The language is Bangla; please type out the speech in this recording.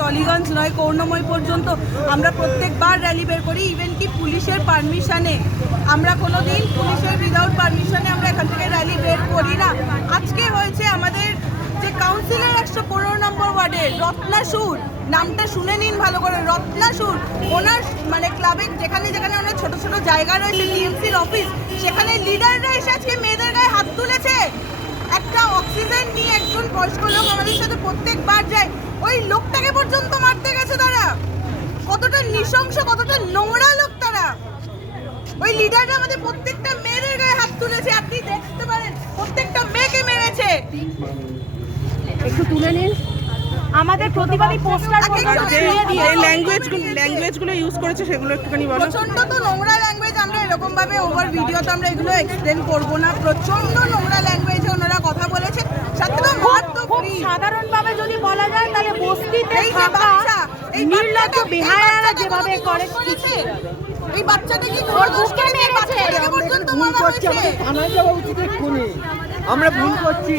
টলিগঞ্জ নয় করুণাময় পর্যন্ত আমরা প্রত্যেকবার র্যালি বের করি, ইভেন কি পুলিশের পারমিশনে। আমরা কোনোদিন পুলিশের উইদাউট পারমিশনে আমরা এখান থেকে র্যালি বের করি না। আজকে হয়েছে আমাদের যে কাউন্সিলর 115 নম্বর ওয়ার্ডের রত্নাসুর, নামটা শুনে নিন ভালো করে, রত্নাসুর। ওনার মানে ক্লাবের যেখানে যেখানে ওনার ছোট ছোট জায়গা রয়েছে, টিএমসির অফিস, সেখানে লিডাররা এসে আজকে মেয়েদের গায়ে হাত তুলেছে। একটা অক্সিজেন নিয়ে একজন বয়স্ক লোক আমাদের সাথে প্রত্যেকবার যায়, ওই লোকটাকে পর্যন্ত মারতে গেছে তারা। কতটা নৃশংস, কতটা নোংরা লোক তারা। ওই লিডাররা আমাদের প্রত্যেকটা মেয়েদের গায়ে হাত তুলেছে, আপনি দেখতে পারেন প্রত্যেকটা মেয়েকে মেরেছে। একটু তুলে নিন আমাদের প্রতিবাদী পোস্টার, ল্যাঙ্গুয়েজগুলো ইউজ করেছে সেগুলো একটুখানি বলো। প্রচন্ড তো নোংরা ল্যাঙ্গুয়েজ, আমরা এরকম ভাবে ওভার ভিডিওতে আমরা এগুলো এক্সপ্লেন করব না। প্রচন্ড নোংরা ল্যাঙ্গুয়েজে ওনারা কথা বলেছে। সাধারণভাবে যদি বলা যায় তাহলে বস্তিতে থাকা নির্লজ্জ বেহায়ারা যেভাবে করে, এই বাচ্চাটা কি পর্যন্ত মারা হয়েছে। আমরা ভুল করছি।